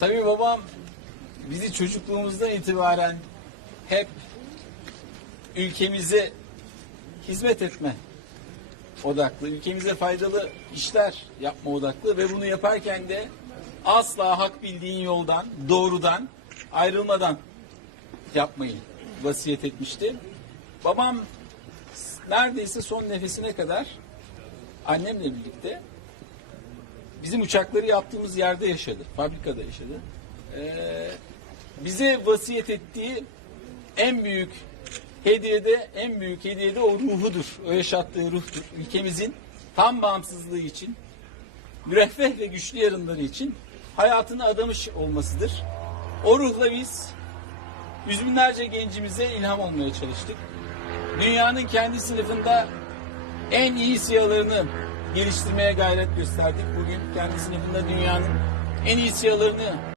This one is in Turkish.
Tabii babam bizi çocukluğumuzdan itibaren hep ülkemize hizmet etme odaklı, ülkemize faydalı işler yapma odaklı ve bunu yaparken de asla hak bildiğin yoldan, doğrudan, ayrılmadan yapmayı vasiyet etmişti. Babam neredeyse son nefesine kadar annemle birlikte bizim uçakları yaptığımız yerde yaşadı. Fabrikada yaşadı. Ee, bize vasiyet ettiği en büyük hediyede en büyük hediyede o ruhudur. O yaşattığı ruhtur. Ülkemizin tam bağımsızlığı için müreffeh ve güçlü yarınları için hayatını adamış olmasıdır. O ruhla biz yüz binlerce gencimize ilham olmaya çalıştık. Dünyanın kendi sınıfında en iyi siyalarını geliştirmeye gayret gösterdik. Bugün kendi sınıfında dünyanın en iyi siyalarını